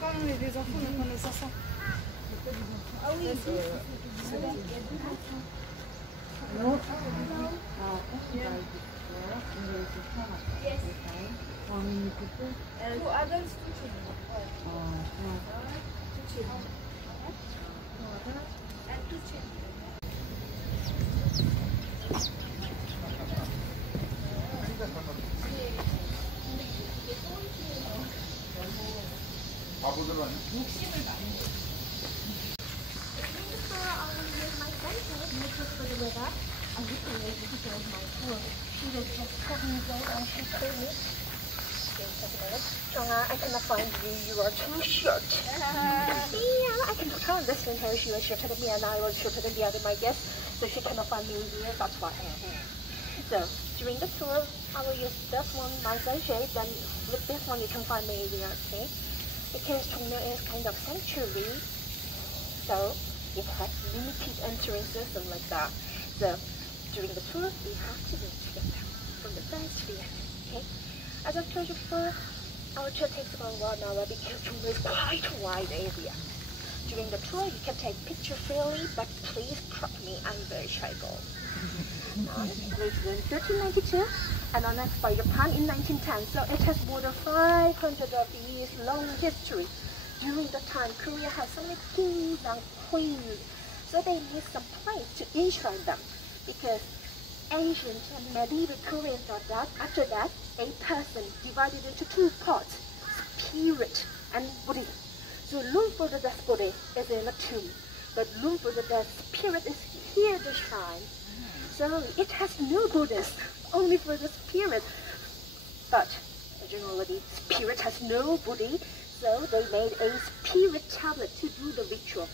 Comme les enfants ne connaissent ça. Ah oui, c'est bon. Two adults, two children. Two children. And two children. 욕심을 많이 내. For the weather, I used to wait because of my tour. She was just 7 years old and she told me, I cannot find you, you are too short. Yeah, I can try this in her, she was shorter than me and I was shorter than the other, my guess. So she cannot find me here, that's why. So, during the tour, I will use this one, nicer shape, then with this one you can find me here, okay? Because Jongmyo is kind of sanctuary, so it has limited entrances and like that. So during the tour, we have to go together from the first to the end. Okay? As I've told you before, our tour takes about 1 hour because Jongmyo is quite a wide area. During the tour, you can take picture freely, but please trust me, I'm very shy girl. It was in 1392 and annexed by Japan in 1910, so it has more than 500 of years long history. During the time, Korea has so many kings and queens, so they need some place to enshrine them, because ancient and medieval Koreans thought that after that, a person divided into 2 parts, spirit and body. So room for the dead body is in a tomb, but room for the dead spirit is here the shrine. So it has no bodies, only for the spirit. But generally, spirit has no body, so they made a spirit tablet to do the ritual.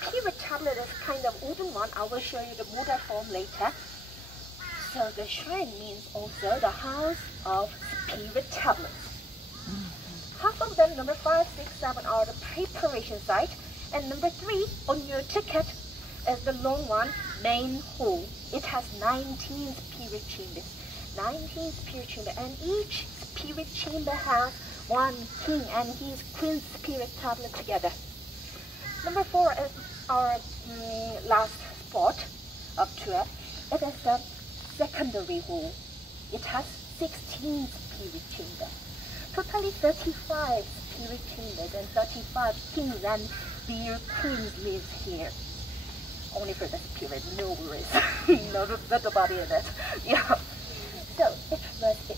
Spirit tablet is kind of wooden one. I will show you the modern form later. So the shrine means also the house of spirit tablets. Half of them, number 5, 6, 7, are the preparation site, and number 3 on your ticket is the long one, main hall. It has 19 spirit chambers. 19 spirit chambers, and each spirit chamber has 1 king and his queen spirit tablet together. Number 4 is our last spot of 12. It is the secondary hall. It has 16 spirit chambers. Totally 35 spirit chambers and 35 kings and their queens live here. Only for the spirit, no worries. No, not the body in it. Yeah. So it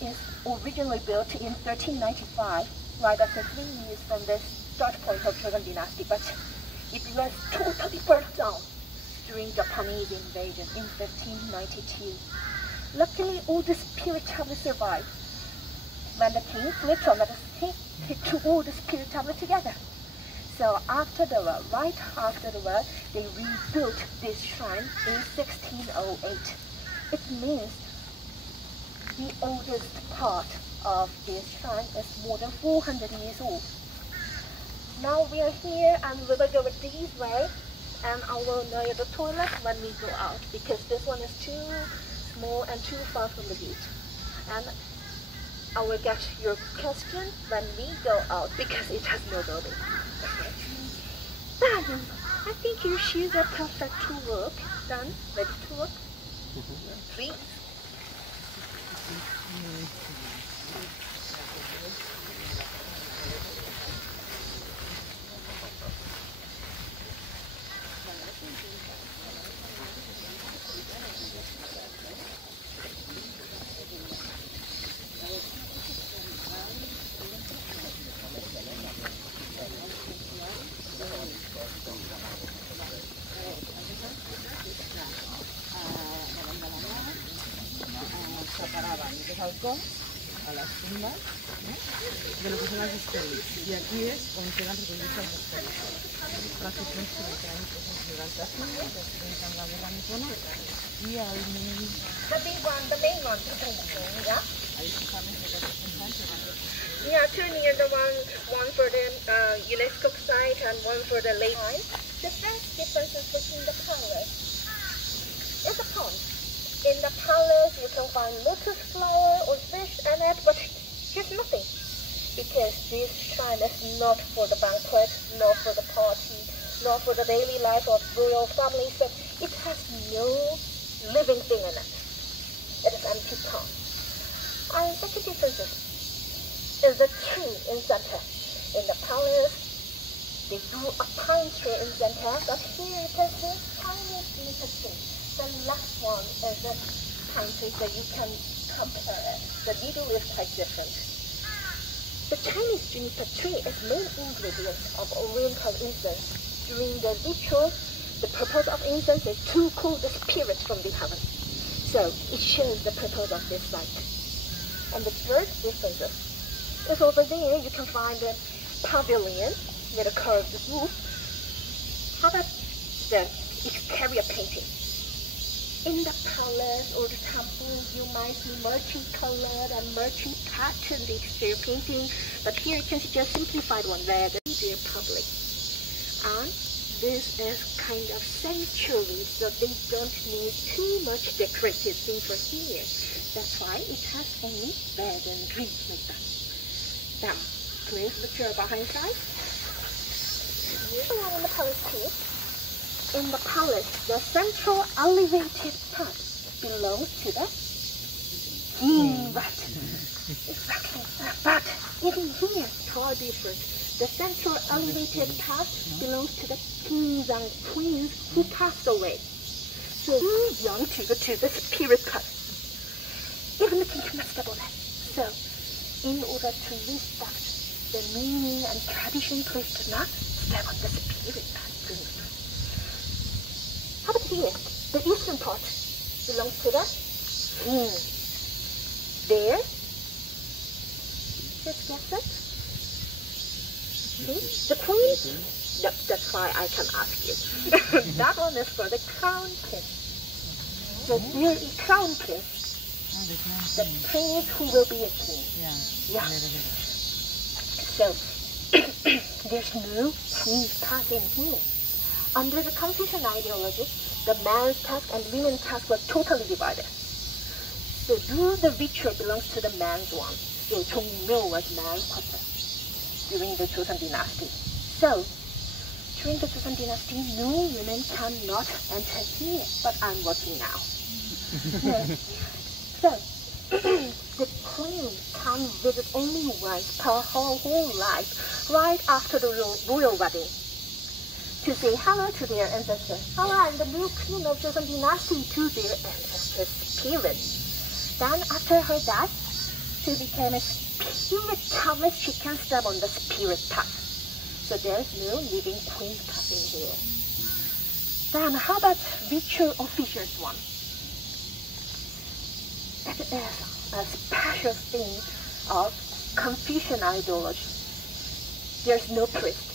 is originally built in 1395, right after 3 years from the start point of Joseon dynasty, but it was totally burnt down during Japanese invasion in 1592. Luckily, all the spirit tablets survived. When the king flipped on he took all the spirit tablets together. So after the war, right after the war, they rebuilt this shrine in 1608. It means the oldest part of this shrine is more than 400 years old. Now we are here and we will go this way, and I will know the toilet when we go out, because this one is too small and too far from the beach. And I will get your question when we go out, because it has no building. Done. I think your shoes are perfect to work. Done. Ready to work? 3. A las tumbas de lo que son las estrellas, y aquí es donde quedan reconocidas las estrellas. Las estrellas que traen cosas durante las tumbas, las que encargan de la zona, y al menos The main one, yeah? ahí se saben que las estrellas se van a reconstruir. Yeah, 2 near the one for the UNESCO site and one for the lake. The first difference between the palace is a pond. In the palace, you can find lotus flower or fish and that, but here's nothing. because this shrine is not for the banquet, not for the party, not for the daily life of royal family, so it has no living thing in it. It is empty pot. And second difference is the tree in center. In the palace, they do a pine tree in center, but here it is a tiny little tree. The last one is a pine tree, so you can compare it. The needle is quite different. The Chinese juniper tree is main ingredient of Oriental incense. During the ritual, the purpose of incense is to cool the spirits from the heaven. So it shows the purpose of this rite. And the third difference is over there you can find a pavilion with a curved roof. How about the exterior painting? In the palace or the temple, you might see multicolored and multi-patterned exterior painting, but here you can see just simplified one where the dear public. And this is kind of sanctuary, so they don't need too much decorative thing for here. That's why it has only bed and drinks like that. Now, please look your behind side. Here's the one in the palace too. In the palace, the central elevated part belongs to the king, right? Exactly. But even here, far different. The central elevated part belongs to the kings and queens who passed away. So too young to go to the spirit part. Even the king cannot step on it. So, in order to respect the meaning and tradition, please do not step on the spirit part. How about here? The eastern part belongs to the king. There. Just guess it. See? The queen? No, that's why I can ask you. That one is for the crown prince. So here is crown prince. The prince who will be a king. Yeah. So there's no queen's part in here. Under the Confucian ideology, the man's task and women's task were totally divided. So do the ritual belongs to the man's one. So Jongmyo was man's quarter during the Joseon dynasty. So during the Joseon dynasty, no women cannot enter here, but I'm watching now. So the queen can visit only once per her whole life, right after the royal wedding, to say hello to their ancestors. Hello, I'm the new queen of Joseon dynasty, to their ancestors' spirit. Then after her death, she became a spiritless. She can step on the spirit path. So there's no living queen path in here. Then how about ritual officials one? It is a special thing of Confucian ideology. There's no priest.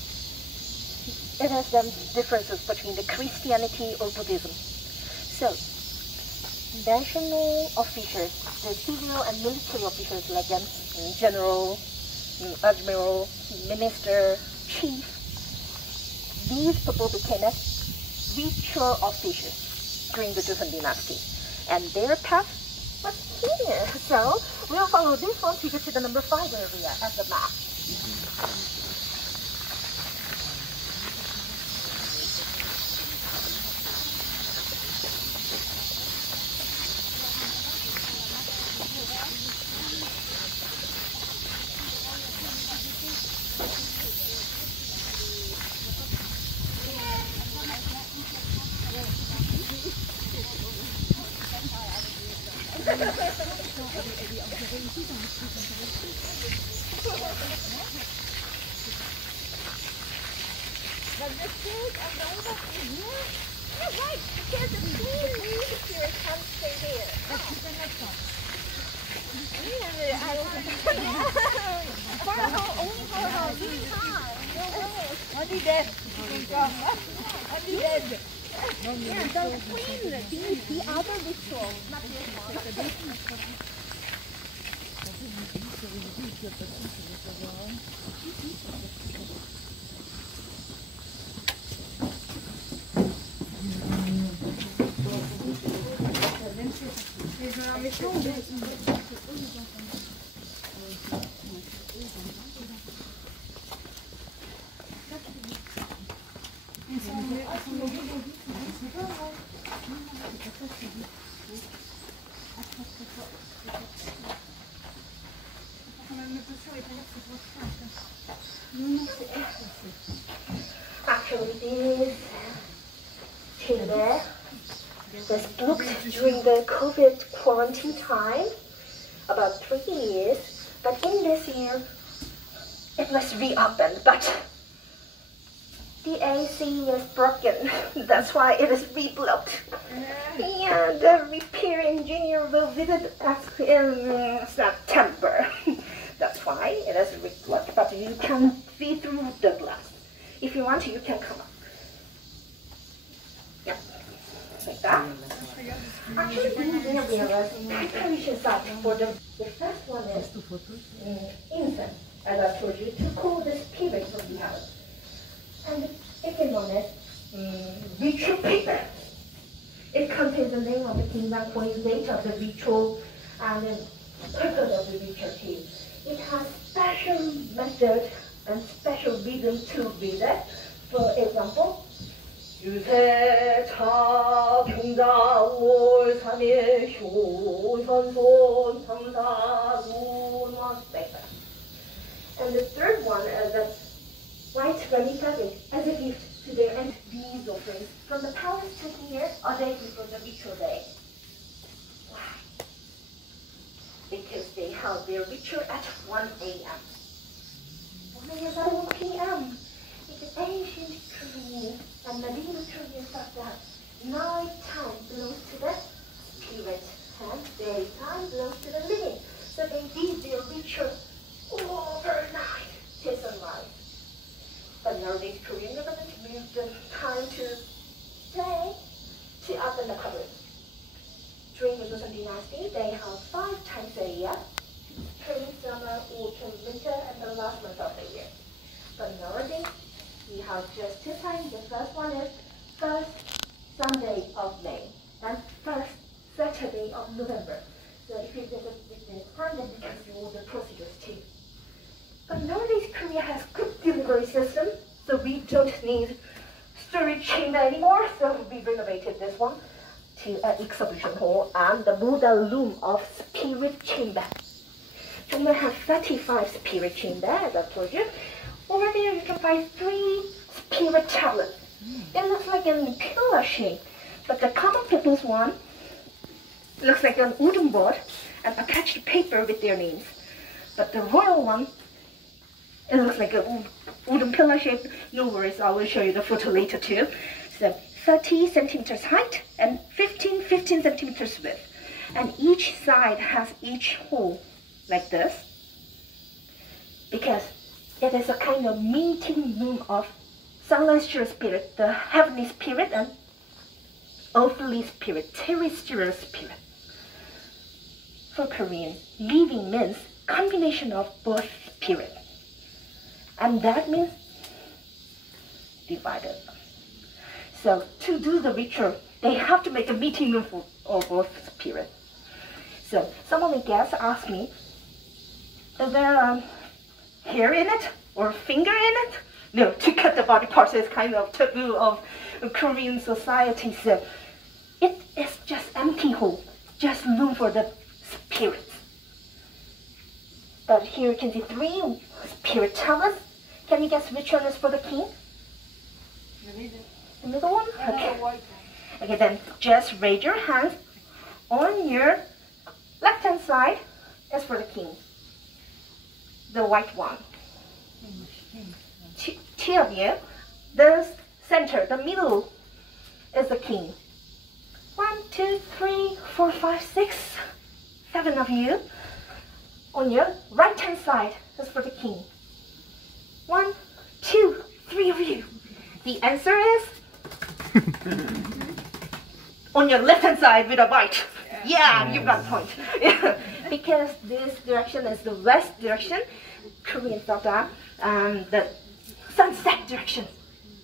It has some differences between the Christianity or Buddhism. So, national officials, the civil and military officials like them, general, admiral, minister, chief, these people became a ritual officials during the Joseon dynasty. And their path was here. So, we'll follow this one to get to the number 5 area as the map. Actually, this chamber was booked during the COVID quarantine time, about 3 years. But in this year, it was reopened, but the AC is broken. That's why it is rebuilt. Yeah, the repair engineer will visit us in September. That's why it is rebuilt, but you can see through the glass. If you want to, you can come up. Yeah, like that. Actually, in there was preparation site for the first one is incense, as I told you, to cool the spirit from the house. And the second one is ritual paper. It contains the name of the kings and queens, date of the ritual, and the purpose of the ritual too. It has special method and special reason to read it. For example, 유세차 경자 5월 3일 효선손 삼사군 like. And the third one is the white relicate as a gift to their and these offerings from the palace to here a day before the ritual day. Why? Because they held their ritual at 1 a.m. Why is that 1 p.m.? Because ancient Korean and medieval Korean thought that night time belongs to the spirit and daytime belongs to the living. So they did their ritual overnight till sunrise. But nowadays Korean government moved the time to day to up in the cupboard. During the Joseon dynasty, they held 5 times a year: spring, summer, autumn, winter, and the last month of the year. But nowadays, we have just 2 times. The first one is first Sunday of May and first Saturday of November. So if you visit this time, then you can see all the procedures too. But nowadays, Korea has good delivery system, so we don't need storage chamber anymore. So we renovated this one to an exhibition hall and the model room of spirit chamber. Jongmyo has 35 spirit chamber, as I told you. Over there, you can find 3 spirit tablets. It looks like a pillar shape, but the common people's one looks like an wooden board and attached paper with their names. But the royal one, it looks like a wooden pillar shape. No worries, I will show you the photo later too. So 30 centimeters height and 15 centimeters width. And each side has each hole like this, because it is a kind of meeting room of celestial spirit, the heavenly spirit, and earthly spirit, terrestrial spirit. For Korean, living means combination of both spirit. And that means divided. So to do the ritual, they have to make a meeting room for both spirits. So some of the guests ask me, is there hair in it or finger in it? No, to cut the body parts is kind of taboo of Korean society. So it is just empty hole, just room for the spirits. But here you can see 3 spirit tablets. Can you guess which one is for the king? The middle one? Okay. Okay, then just raise your hands. On your left hand side is for the king. The white one. 2 of you. The center, the middle is the king. 1, 2, 3, 4, 5, 6, 7 of you. On your right hand side is for the king. 1, 2, 3 of you. The answer is on your left hand side with a white. Yeah, you got the point. Yeah. Because this direction is the west direction, Korean thought that, and the sunset direction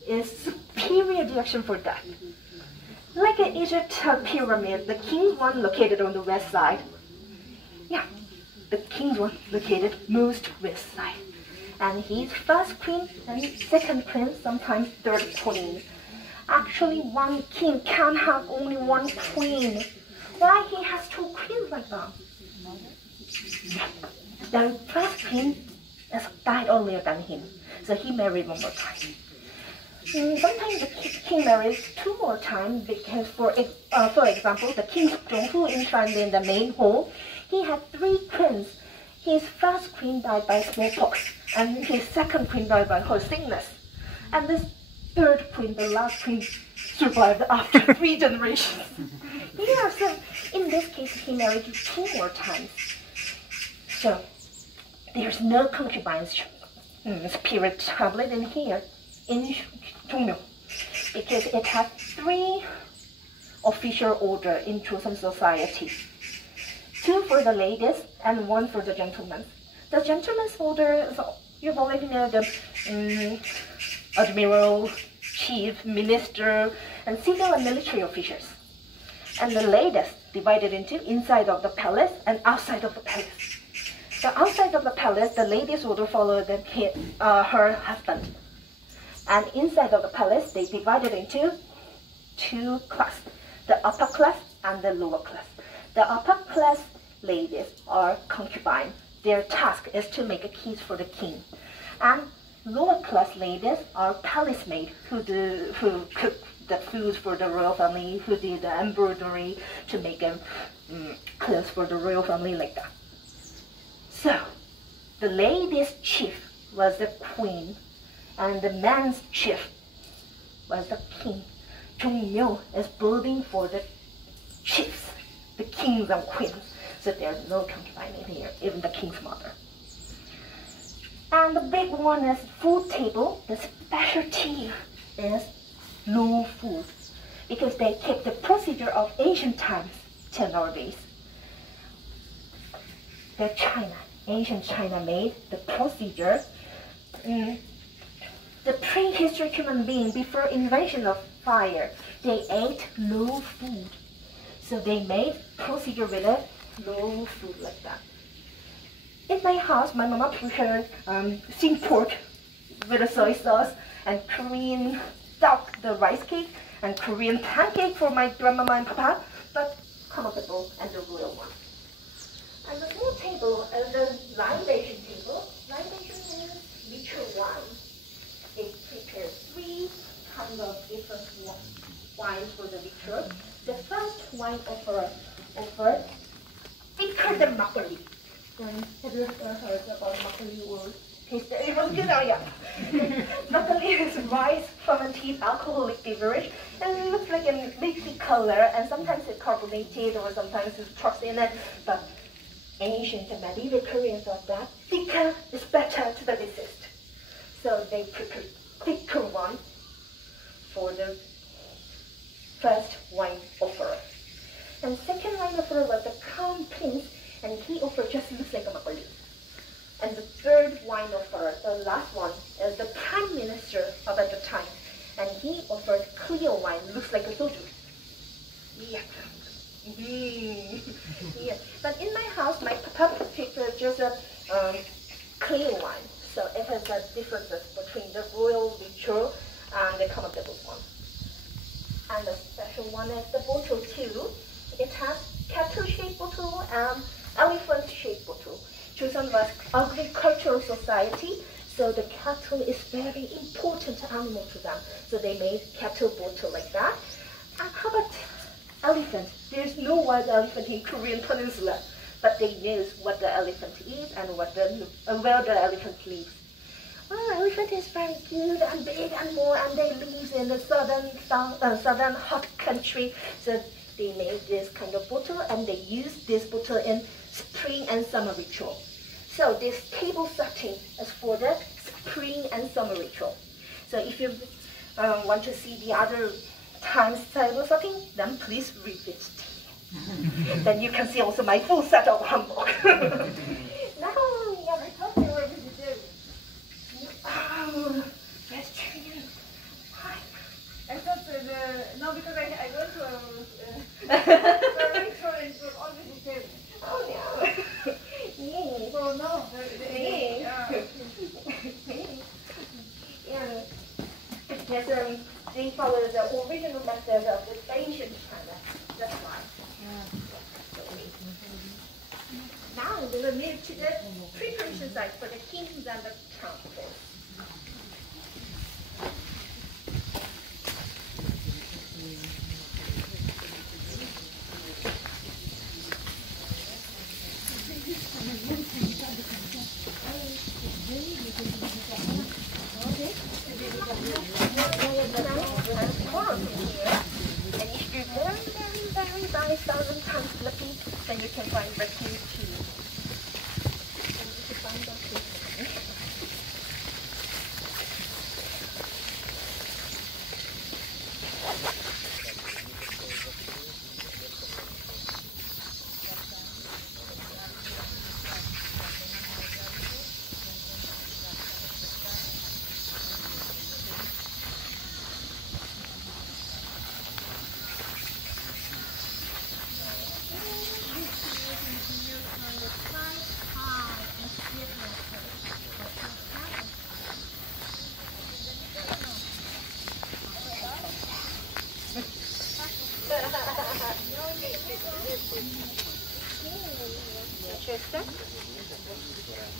is superior direction for that. Like an Egyptian pyramid, the king's one located on the west side. Yeah, the king's one located most west side. And he's first queen and second queen, sometimes third queen. Actually, one king can't have only one queen. Why he has two queens like that? The first queen has died earlier than him, so he married one more time. Sometimes the king marries two more times because, for example, the king Jonghu enshrined in the main hall, he had three queens. His first queen died by smallpox, and his second queen died by her sickness. And this third queen, the last queen, survived after 3 generations. Yeah, so in this case, he married 2 more times. So there's no concubines spirit tablet in here, in Jongmyo, because it has 3 official order in Joseon society. 2 for the ladies and 1 for the gentlemen. The gentlemen's order is, you already know, the admiral, chief, minister, and civil and military officials. And the ladies divided into inside of the palace and outside of the palace. The outside of the palace, the ladies order followed her husband. And inside of the palace, they divided into 2 classes, the upper class and the lower class. The upper class ladies are concubines. Their task is to make a keys for the king. And lower class ladies are palace maids who cook the food for the royal family, who did the embroidery to make clothes for the royal family like that. So the ladies' chief was the queen, and the man's chief was the king. Jongmyo is building for the chiefs, the kings and queens. So there's no concubine in here, even the king's mother. And the big one is food table. The specialty is no food, because they keep the procedure of ancient times till nowadays. The ancient China made the procedure. The prehistoric human being, before invention of fire, they ate no food. So they made procedure with it, no food like that. In my house, my mama prepared steamed pork with a soy sauce, and Korean duck, the rice cake, and Korean pancake for my grandmama and papa, but comfortable and the royal one. And the small table is the libation table. Libation is ritual wine. They prepare 3 kinds of different wines for the ritual. The first wine offered thicker than makgeolli. Have you heard about makgeolli or tasted it? It was good, yeah. Makgeolli is rice, fermented, alcoholic beverage, and it looks like a mixy color, and sometimes it's carbonated or sometimes it's trust in it, but ancient and medieval Koreans thought that thicker is better to the deceased. So they prepared thicker one for the first wine offerer. And second wine offerer was the crown prince, and he offered just looks like a makgeolli. And the third wine offerer, the last one, is the prime minister of at the time, and he offered clear wine, looks like a soju. Yeah. Yeah. But in my house, my papa picked just a clear wine. So it has a differences between the royal ritual and the comfortable one. And the special one is the bottle too. It has cattle-shaped bottle and elephant-shaped bottle. Joseon was agricultural society, so the cattle is very important animal to them. So they made cattle bottle like that. And how about elephant? There's no wild elephant in Korean peninsula, but they know what the elephant is and where the elephant lives. Well, elephant is very good and big and more, and they live in the southern hot country. So they made this kind of bottle, and they use this bottle in spring and summer ritual. So this table setting is for the spring and summer ritual. So if you want to see the other times table setting, then please revisit. Then you can see also my full set of hanbok. Now we have a topic where we do. Oh, vegetarian. I thought no, because I went to a restaurant and it was all vegetarian. Oh yeah. Yeah. So no, Yeah. Because they follow the original method of this ancient China. That's why. Now we will move to the preparation side for the kings and the crown prince. And if you're very 1,000 times lucky, then you can find refuge too. And you can find those things.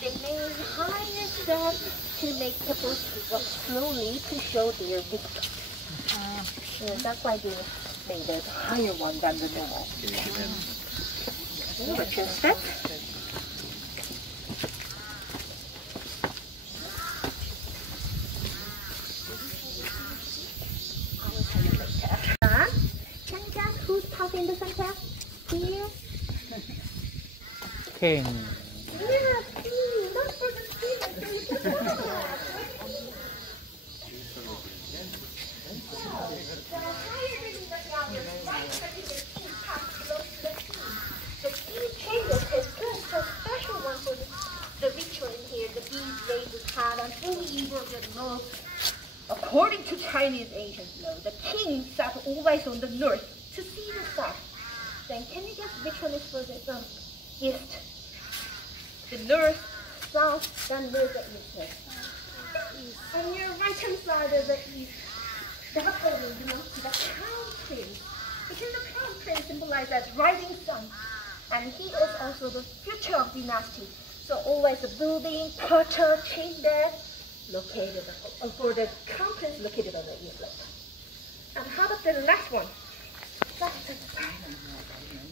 They made higher steps to make people walk slowly to show their victory. That's why they made a higher one than the normal. Richer step. Can you guess who's top in the center? Here? King. Yeah, king. Not for the king. The king changes his dress to a special one for the ritual in here. The bees raise his hat and fully inverted nose. According to Chinese ancient law, the king sat always on the north to see the sun. Then can you guess which one is for the east? The north, south, then there's the east. On your right hand side is the east. That building belongs to the crown prince, because the crown prince symbolizes as rising sun, and he is also the future of dynasty. So always the building, culture, chamber located for the crown prince located on the east side. And how about the last one?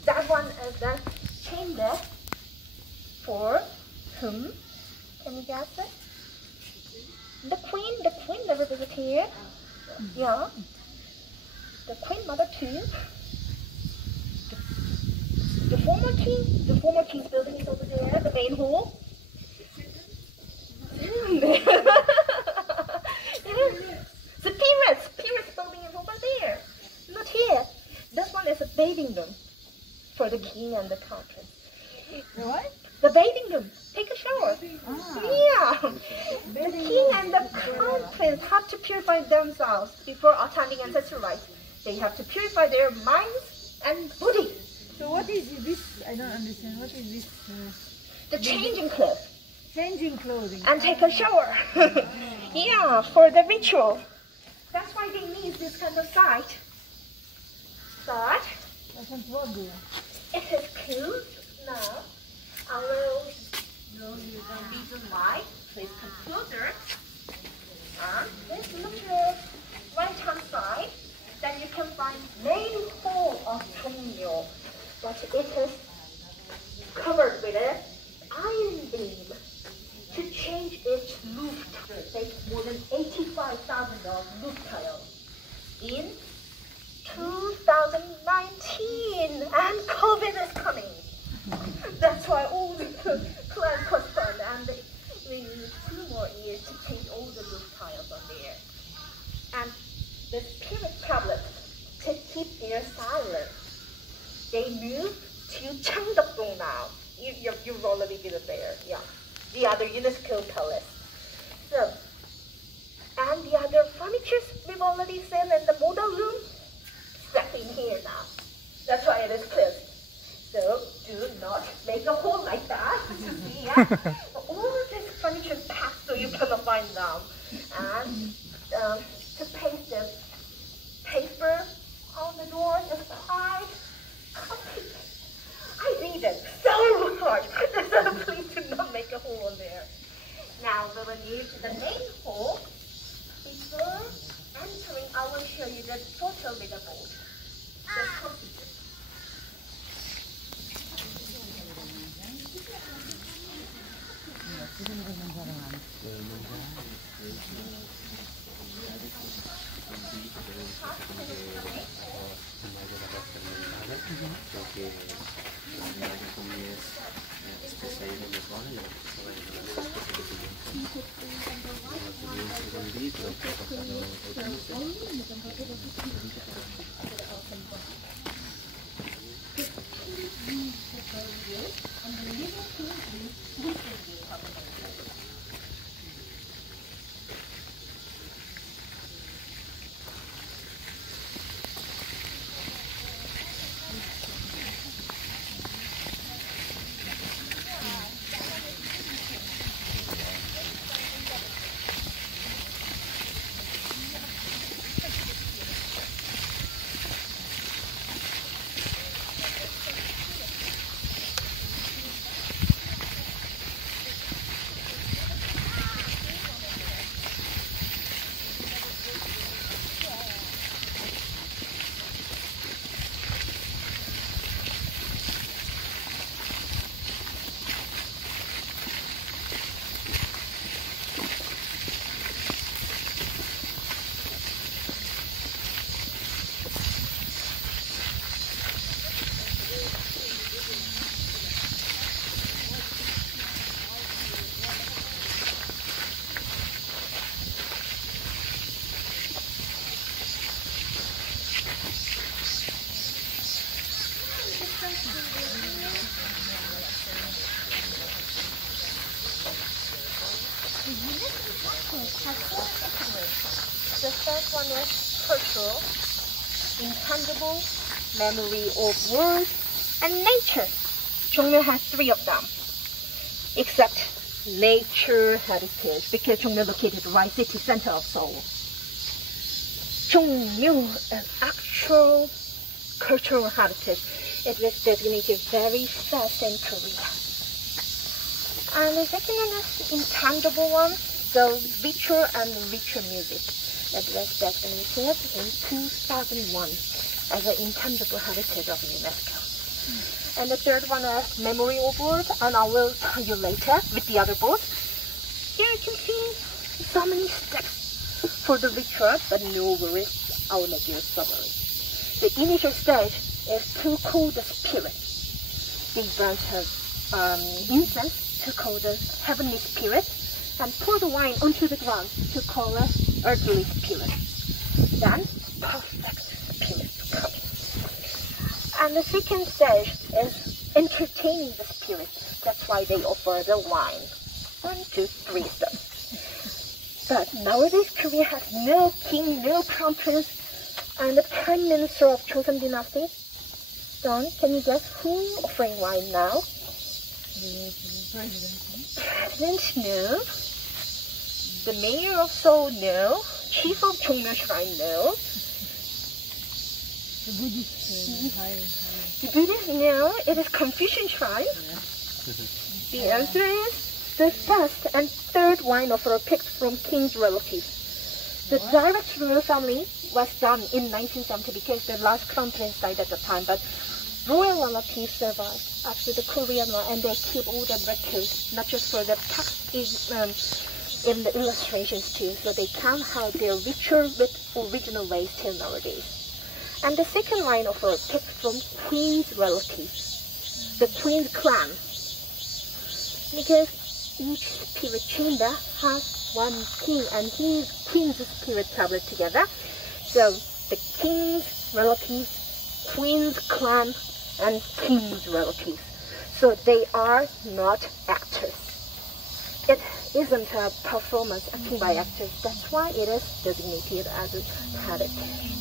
That one is the chamber for whom? Can you guess it? The queen never visited here. Yeah. The queen mother too. The former king's building is over there, the main hall. The pyramids building is over there. Not here. This one is a bathing room for the king and the crown prince. What? The bathing room. Take a shower. Yeah. The king and the crown prince have to purify themselves before attending ancestral rites. They have to purify their minds and body. So what is this? I don't understand. What is this? The changing clothes. Changing clothing. And take a shower. Yeah, for the ritual. That's why they need this kind of site. But it is closed now. I will show you the reason why. Please come closer. And let's look at right hand side. Then you can find main hall of Jongmyo. But it is covered with an iron beam to change its roof. It takes more than 85,000 roof tiles. In 2019, and COVID is coming. That's why all the plans postponed, and we need 2 more years to change all the roof tiles on there. And the spirit tablet to keep their silence. They moved to Cheongjeon now. You've already been there, yeah. The other UNESCO palace. So, and the other furniture we've already seen in the model room. Step in here now. That's why it is closed. So do not make a hole like that. Yeah. All of this furniture is packed so you cannot find them. And to paste this paper on the door is quite complicated. I read it so hard, so please do not make a hole on there. Now we will use the main hole. Before entering, I will show you the photo with the board. The procedure. The first one is cultural, intangible, memory of words, and nature. Jongmyo has 3 of them, except nature heritage, because Jongmyo located right city center of Seoul. Jongmyo, an actual cultural heritage, it was designated very fast in Korea. And the second one is intangible one, the richer and richer music. It was designated in 2001 as an intangible heritage of UNESCO. And the third one is memory of words, and I will tell you later with the other board. Here you can see so many steps for the ritual, but no worries, I will make you a summary. The initial stage is to cool the spirit. They burn incense to call the heavenly spirit, and pour the wine onto the ground to call the earthly spirit. Then, perfect spirit comes. And the second stage is entertaining the spirit. That's why they offer the wine. 1, 2, 3 steps. But nowadays, Korea has no king, no crown prince, and the prime minister of Joseon dynasty. Don, can you guess who offering wine now? President, no. The mayor of Seoul, no. Chief of Jongmyo Shrine, no. The Buddhist, The Buddhist, no. It is Confucian shrine. The answer is the first and third wine offerer picked from king's relatives. The direct royal family was done in 1970 because the last crown prince died at the time, but royal relatives survived after the Korean War, and they keep all the records, not just for the text in the illustrations too, so they can have their ritual with original ways till nowadays. And the second line of her picked from queen's relatives, the queen's clan, because each spirit chamber has one king and his queen's spirit travel together. So the king's relatives, queen's clan, and king's relatives. So they are not actors. It isn't a performance acting by actors. That's why it is designated as a heritage.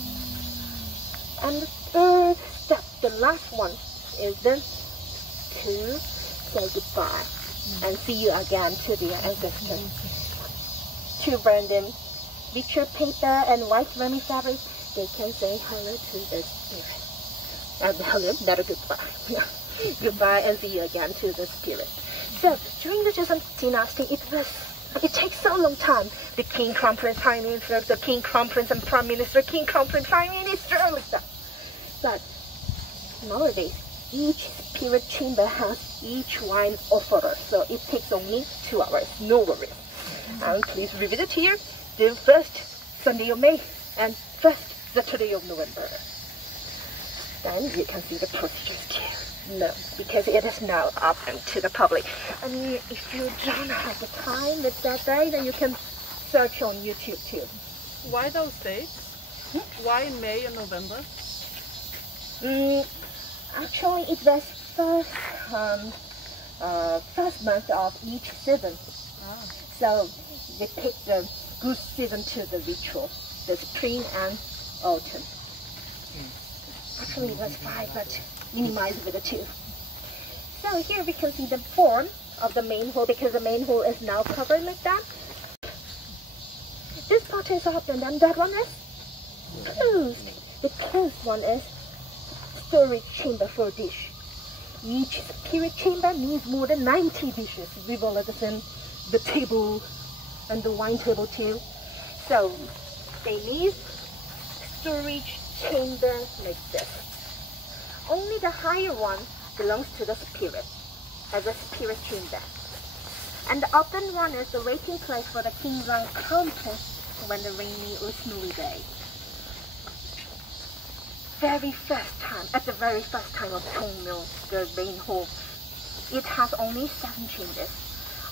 And the third step, the last one, is then to say goodbye and see you again to the ancestors. To burn them, richer paper and white vermi fabric they can say hello to the spirit. And hello, not a goodbye. Goodbye and see you again to the spirit. So during the Joseon dynasty, it takes so long time. The king, crown prince, prime minister, the king, crown prince, and prime minister, king, crown prince, prime minister, like that. But nowadays, each spirit chamber has each wine offerer, so it takes only 2 hours. No worries. And please revisit here the first Sunday of May and first Saturday of November. Then you can see the procedures too. No, because it is now open to the public. I mean, if you don't have the time with that day, then you can search on YouTube too. Why those dates? Why May and November? Actually, it was first month of each season. So they pick the good season to the ritual, the spring and autumn. Actually, it was 5, but minimized with the 2. So here we can see the form of the main hall, because the main hall is now covered like that. This part is open and that one is closed. The closed one is storage chamber for dish. Each spirit chamber needs more than 90 dishes, visualizing the table and the wine table too. So they need storage chamber like this. Only the higher one belongs to the spirit as a spirit chamber. And the open one is the waiting place for the kings and queens when the rainy or snowy day. At the very first time of Jongmyo, the main hall, it has only 7 chambers.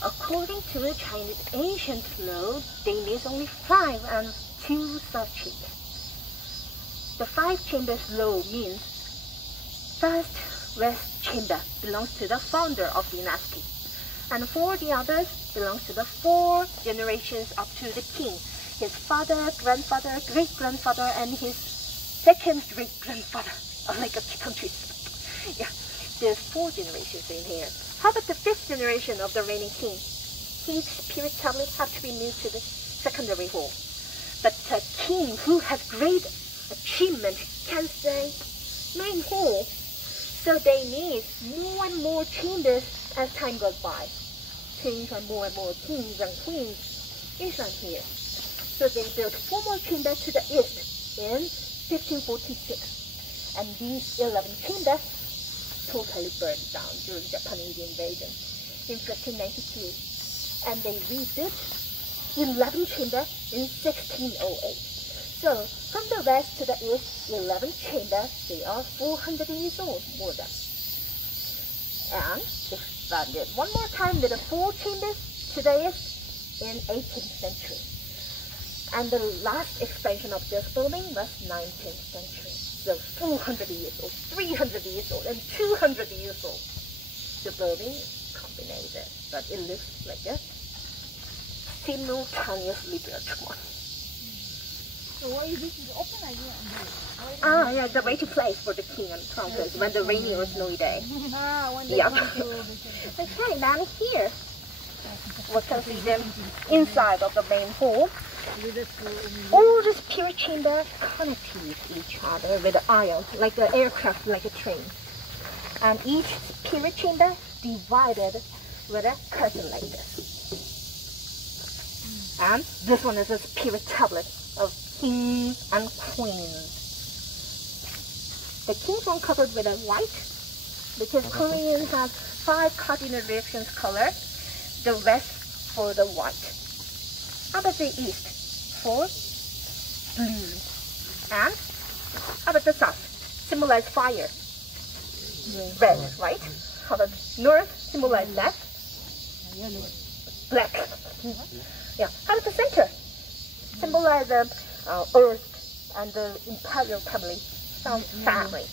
According to the Chinese ancient law, they need only 5 and 2 sub-chambers. The 5 chambers law means first rest chamber belongs to the founder of dynasty, and 4 the others belongs to the 4 generations up to the king, his father, grandfather, great-grandfather, and his second great-grandfather, like a country. Yeah, there's 4 generations in here. How about the 5th generation of the reigning king? His spirit tablet have to be moved to the secondary hall. But a king who has great achievement can say main hall. So they need more and more chambers as time goes by. Kings and more kings and queens enshrined here. So they built 4 more chambers to the east in 1546. And these 11 chambers totally burned down during Japanese invasion in 1592. And they rebuilt 11 chambers in 1608. So, from the west to the east, 11 chambers, they are 400 years old, more than. And expanded one more time with the 4 chambers to the east in 18th century. And the last expansion of this building was 19th century. So 400 years old, 300 years old, and 200 years old. The building is combined, but it looks like a simultaneously built one. So why is this open idea? Yeah, the waiting place for the king and countess when the rainy or snowy day. When they Yeah. come to Okay, then here we can see the inside of the main hall. All the spirit chambers connect with each other with the aisle, like an aircraft, like a train. And each spirit chamber divided with a curtain like this. And this one is a spirit tablet of kings and queens. The king's one covered with a white, because Korean has 5 cardinal reactions color, the rest for the white. How about the east? For blue. And how about the south? Symbolize fire. Red, right? How about north? Symbolize death. Black. Yeah. How about the center? Symbolize the earth and the imperial family. Family.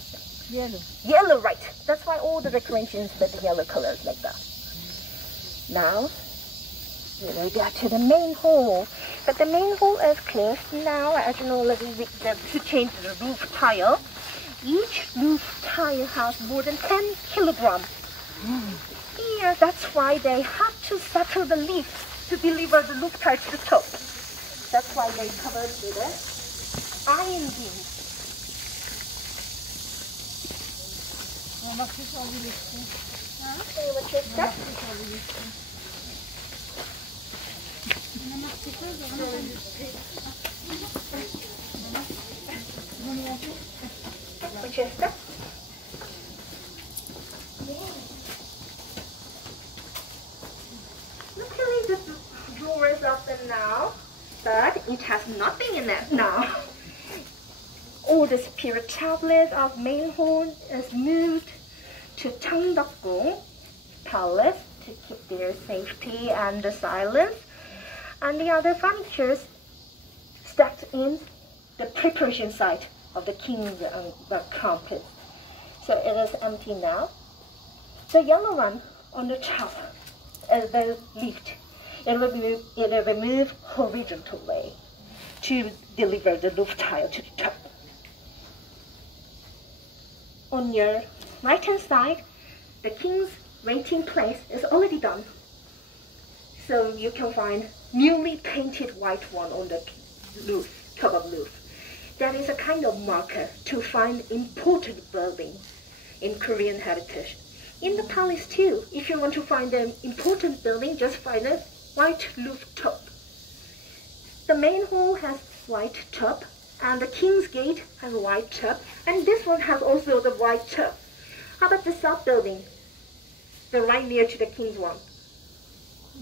yellow. Yellow, right. That's why all the decorations with the yellow colors like that. Now, we will get to the main hall. But the main hall is closed now. As you know, to change the roof tile. Each roof tile has more than 10 kilograms. Here, that's why they have to settle the leaf to deliver the roof tile to the top. That's why they covered with a iron beams. Okay, what's this stuff? Which is stuff? Luckily the drawer is open now, but it has nothing in it now. All the spirit tablets of main hall is moved to Cheongjeon Palace to keep their safety and the silence, and the other furnitures stacked in the preparation site of the king's crumpet. So it is empty now. The yellow one on the top is the lift. It will remove horizontally to deliver the roof tile to the top. On your right hand side, the king's waiting place is already done. So you can find newly painted white one on the roof, top of roof. That is a kind of marker to find important building in Korean heritage. In the palace too, if you want to find an important building, just find a white rooftop. The main hall has white top, and the king's gate has a white top, and this one has also the white top. How about the south building? The right near to the king's one.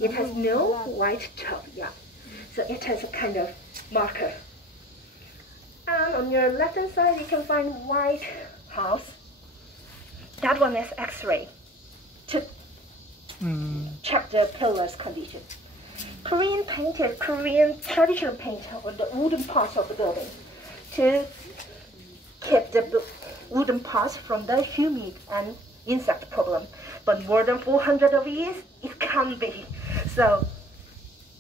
It has no white top, yeah. So it has a kind of marker. And on your left hand side, you can find white house. That one is X-ray to check the pillars condition. Korean painted, Korean traditional paint on the wooden parts of the building to keep the wooden parts from the humid and insect problem. But more than 400 of years, it can't be. So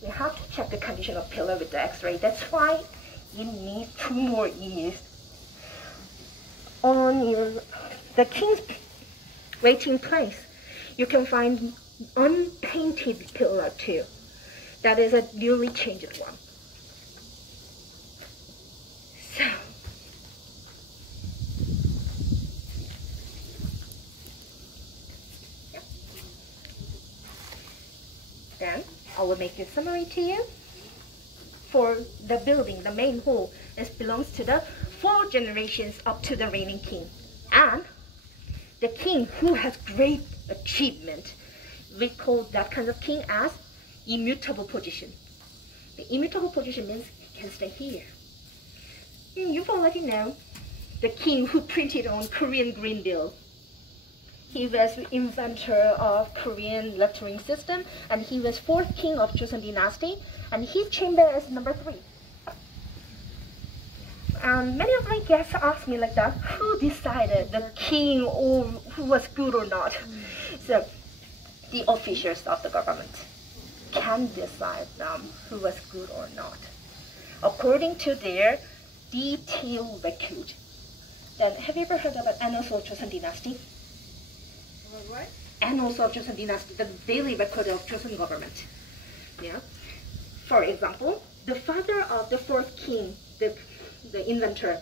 we have to check the condition of pillar with the X-ray. That's why you need 2 more years. On the king's waiting place, you can find unpainted pillar too. That is a newly changed one. So, yeah. Then I will make a summary to you. For the building, the main hall, it belongs to the 4 generations up to the reigning king. And the king who has great achievement, we call that kind of king as immutable position. The immutable position means he can stay here. And you've already know the king who printed on Korean green bill. He was the inventor of Korean lettering system, and he was 4th king of Joseon dynasty, and his chamber is number 3. And many of my guests ask me like that, who decided the king or who was good or not? So the officials of the government can decide who was good or not, according to their detailed record. Then have you ever heard about annals of Joseon dynasty? What? Annals of Joseon dynasty, the daily record of Joseon government. Yeah. For example, the father of the 4th king, the inventor,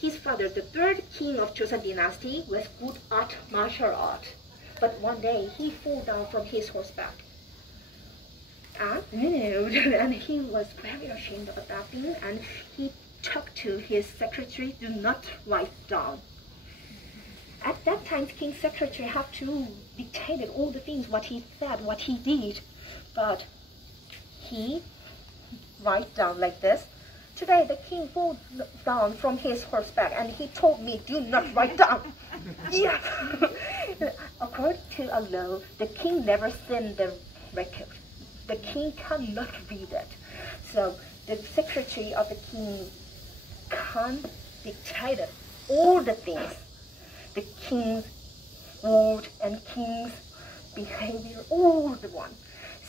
his father, the 3rd king of Joseon dynasty, was good at martial art. But one day he fell down from his horseback. And he was very ashamed about that thing, and he talked to his secretary, do not write down. At that time, king's secretary had to dictate all the things, what he said, what he did. But he write down like this. Today the king fell down from his horseback and he told me, do not write down. Yeah. According to a law, the king never sent the record. The king cannot read it. So the secretary of the king can't dictate all the things. The king's word and king's behavior, all the one.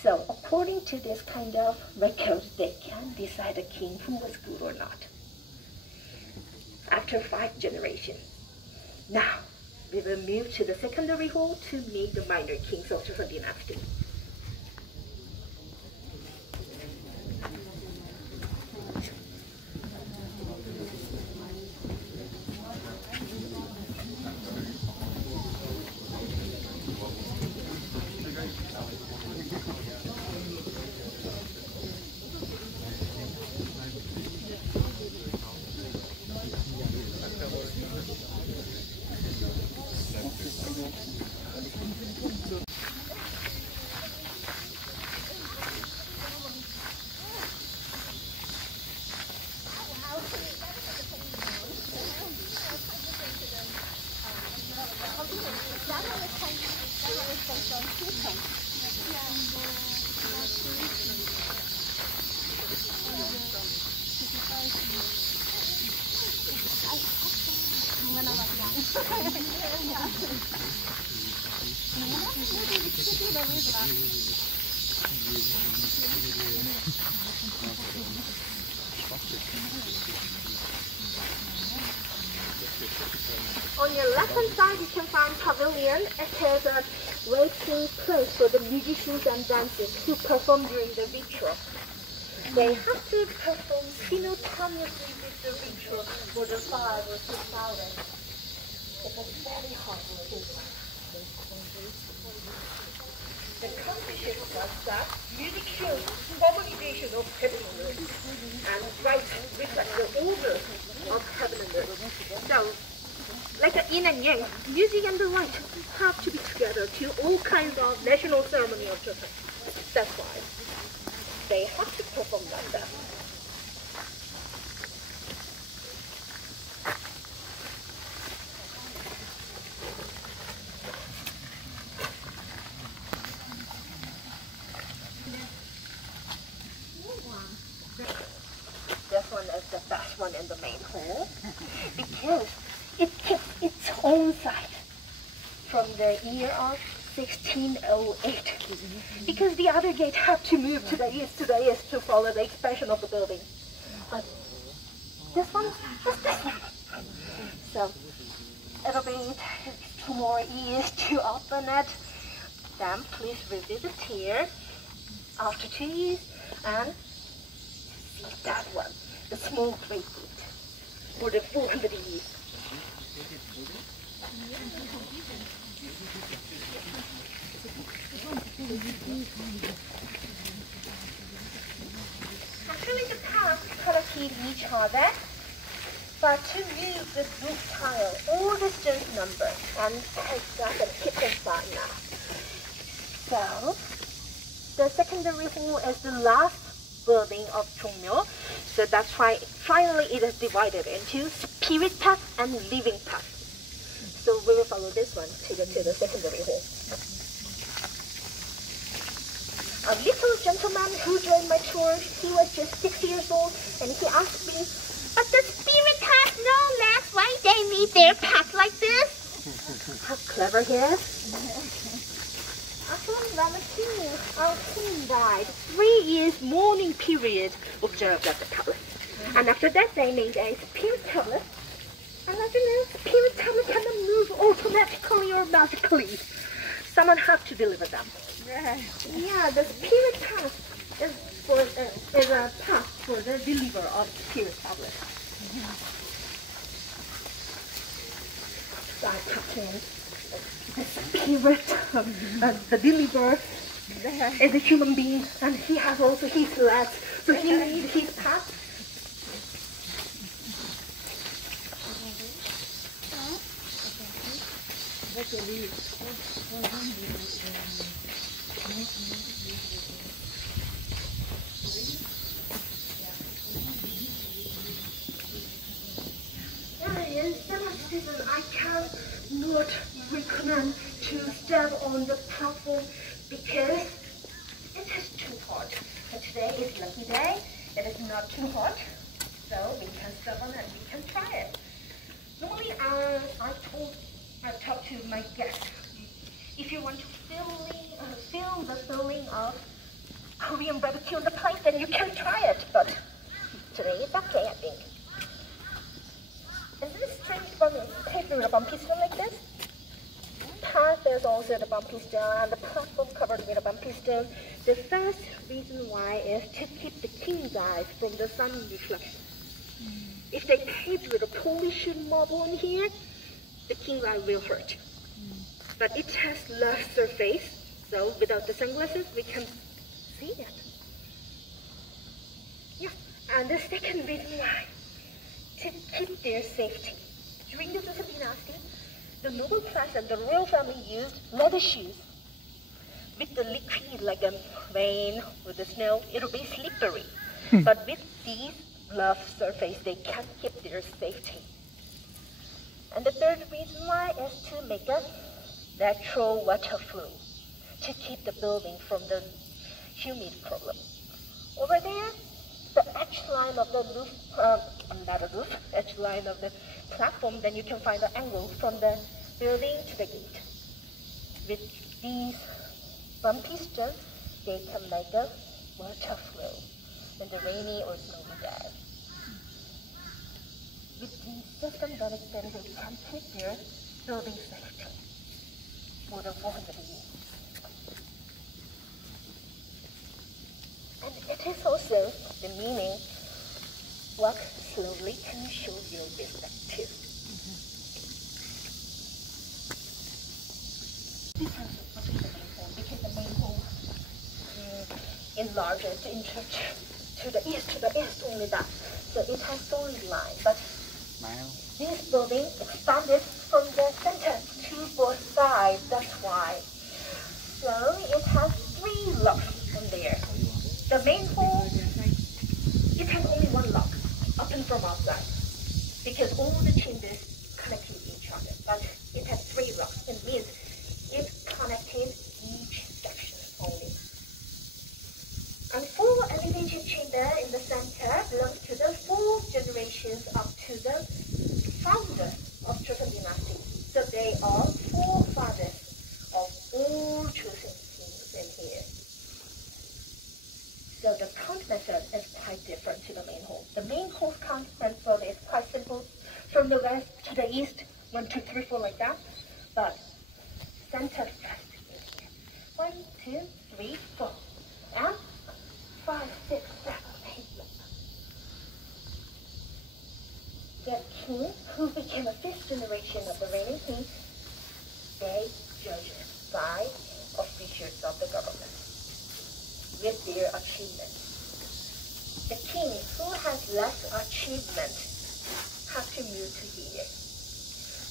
So according to this kind of record, they can decide the king who was good or not. After 5 generations. Now, we will move to the secondary hall to meet the minor kings of Joseon dynasty. On your left-hand side, you can find Pavilion. It is a waiting place for the musicians and dancers who perform during the ritual. They have to perform simultaneously with the ritual for the 5 or 6 hours. It was very hard working. The Confucian says that music shows harmonization of heaven and earth, and rites reflect the order of heaven and earth. So, like a yin and yang, music and the rite have to be together to all kinds of national ceremony of Japan. That's why they have to perform like that. This one is the best one in the main hall because it keeps its own site from the year of 1608 because the other gate had to move to the east to follow the expansion of the building. But this one is this one. So it'll be 2 more years to open it. Then please revisit here after 2 years and see that one, the small great gate for the 400 years. Actually, the paths connect each other, but to use this roof tile, all distance number, and take that and keep inside now. So, the secondary hall is the last building of Jongmyo, so that's why finally it is divided into spirit path and living path. So we will follow this one to the secondary hall. A little gentleman who joined my tour, he was just 6 years old, and he asked me, but the spirit has no legs, why they need their path like this? How clever he is. Actually, lavishly, our king died 3 years mourning period observed at the palace. And after that, they made a spirit tablet. And as you know, spirit tablet cannot move automatically or magically. Someone has to deliver them. Yeah, the spirit path is a path for the deliver of spirit tablet. So I tucked in the spirit, the deliver is a human being, and he has also his legs, so he needs his path. In summer season, I cannot recommend to stand on the platform because it is too hot. But today is lucky day. It is not too hot, so we can stand on and we can try it. Normally, I talk to my guests. If you want to feel the feeling of Korean barbecue on the place, then you can try it. But today it's okay, I think. Is this strange for me? Paved with a bumpy stone like this? Path is also the bumpy stone and the platform covered with a bumpy stone. The first reason why is to keep the king's eyes from the sun reflection. If they paved with a polished marble in here, the king's eye will hurt. But it has left surface, so without the sunglasses, we can see it. Yeah, and the second reason why, to keep their safety. During the Joseon dynasty, the noble class and the royal family used leather shoes. With the liquid like rain or the snow, it will be slippery. But with these rough surface, they can keep their safety. And the third reason why is to make a natural water flow, to keep the building from the humid problem. Over there, the edge line of the roof, edge line of the platform, then you can find the angle from the building to the gate. With These bumpy stones, they can make a water flow in the rainy or snowy day. With the system that extends, they can keep their building safety more than 400 years. And it is also the meaning, walk slowly can show your perspective. Because the main hall enlarges to the east only that. So it has solid line, but this building expanded from the center to both sides, that's why. So it has 3 locks on there. The main hall, it has only 1 lock, open from outside, because all the chambers connected each other, but it has 3 locks. It means it connected each section only. And 4 elevated chamber in the center belongs to the 4 generations up to the founder of Joseon dynasty. So they are 4 fathers of all Joseon kings in here. So the count method is quite different to the main hall. The main hall's count method is quite simple. From the west to the east, 1, 2, 3, 4 like that. But center first in here. 1, 2, 3, 4. And 5, 6, 7, 8. The king, who became a 5th generation of the reigning king, they judged by officials of the government with their achievements. The king who has less achievement has to move to here.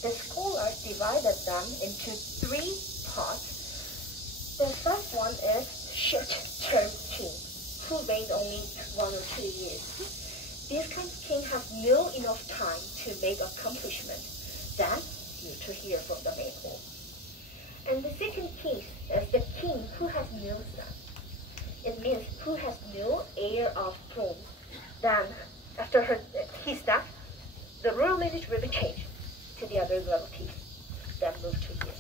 The scholars divided them into 3 parts. The first one is short-term king, who reigned only 1 or 2 years. This kind of king has no enough time to make accomplishment. Then you to hear from the main hall. And the second case is the king who has no son. It means who has no heir of throne. Then, after his death, the royal lineage will be changed to the other relatives. Then move to here.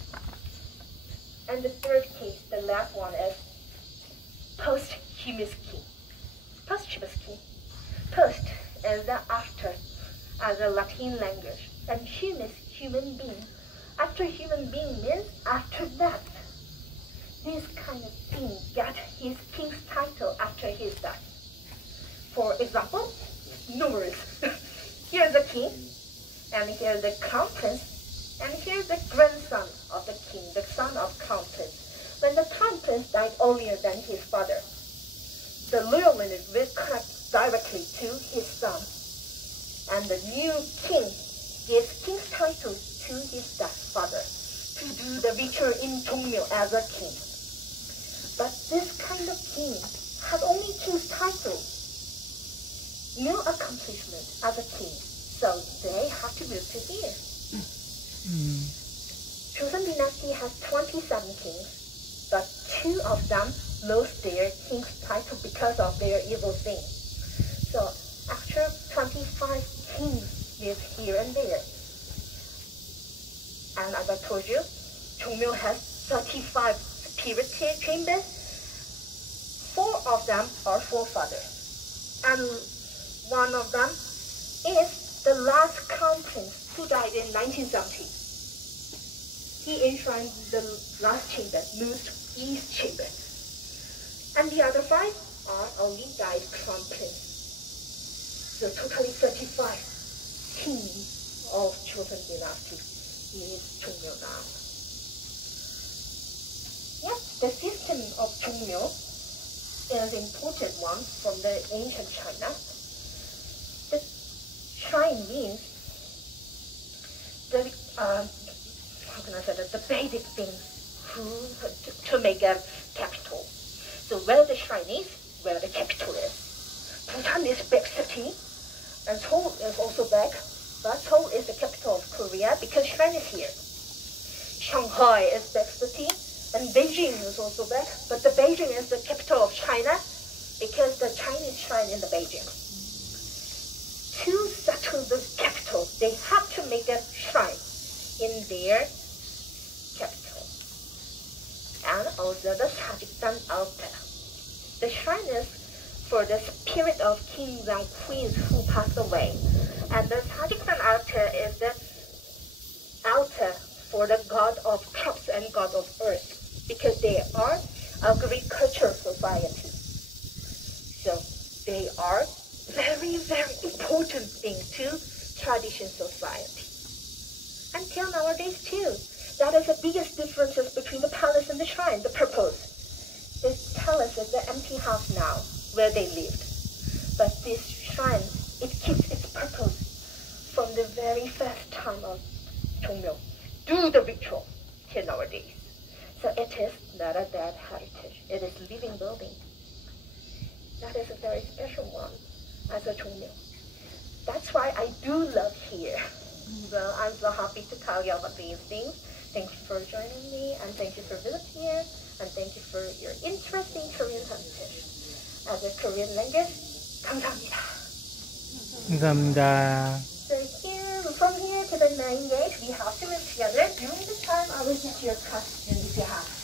And the third case, the last one, is posthumous king. Posthumous king. Post is the after, as a Latin language, and humus, human being. After human being means after death. This kind of king got his king's title after his death. For example, numerous. Here's the king, and here's the crown prince, and here's the grandson of the king, the son of crown prince. When the crown prince died earlier than his father, the royal lineage will connect directly to his son, and the new king gives king's title to his dead father to do the ritual in Jongmyo as a king. But this kind of king has only king's title, no accomplishment as a king, so they have to move to here. Joseon dynasty has 27 kings, but 2 of them lost their king's title because of their evil thing. So after 25 kings live here and there. And as I told you, Jongmyo has 35 spirit chambers. 4 of them are forefathers. And 1 of them is the last crown prince who died in 1970. He enshrined the last chamber, moved to east chamber. And the other 5 are only died crown prince. So totally 35 kings of Joseon dynasty is Jongmyo now. Yes, the system of Jongmyo is an important one from the ancient China. The shrine means the the basic thing to make a capital. So where the shrine is, where the capital is. Busan is big city, and Seoul is also big, but Seoul is the capital of Korea because shrine is here. Shanghai is big city, and Beijing is also big, but the Beijing is the capital of China because the Chinese shrine in the Beijing. To settle this capital, they have to make a shrine in their capital. also the 사직단 altar. The shrine is for the spirit of kings and queens who passed away. And the 사직단 altar is the altar for the god of crops and god of earth, because they are agricultural society. So they are very, very important thing to tradition society. Until nowadays too. That is the biggest differences between the palace and the shrine, the purpose. This palace is the empty house now, where they lived. But this shrine, it keeps its purpose from the very first time of Jongmyo, do the ritual till nowadays. So it is not a dead heritage, it is living building. That is a very special one as a Jongmyo. That's why I do love here. So I'm so happy to tell you about these things. Thanks for joining me, and thank you for visiting here, and thank you for your interest in Korean heritage. As a Korean language, 감사합니다. 감사합니다. So here, from here to the main gate, we have to move together. During this time, I will get your question if you have.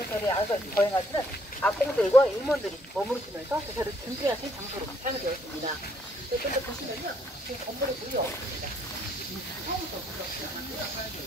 jongmyo jerye에서 거행하시는 악공들과 임원들이 머무르시면서 제사를 준비하신 장소로 사용되어 있습니다. 좀 더 보시면요, 지금 건물의 문이 없습니다. 처음부터 문이 없고요.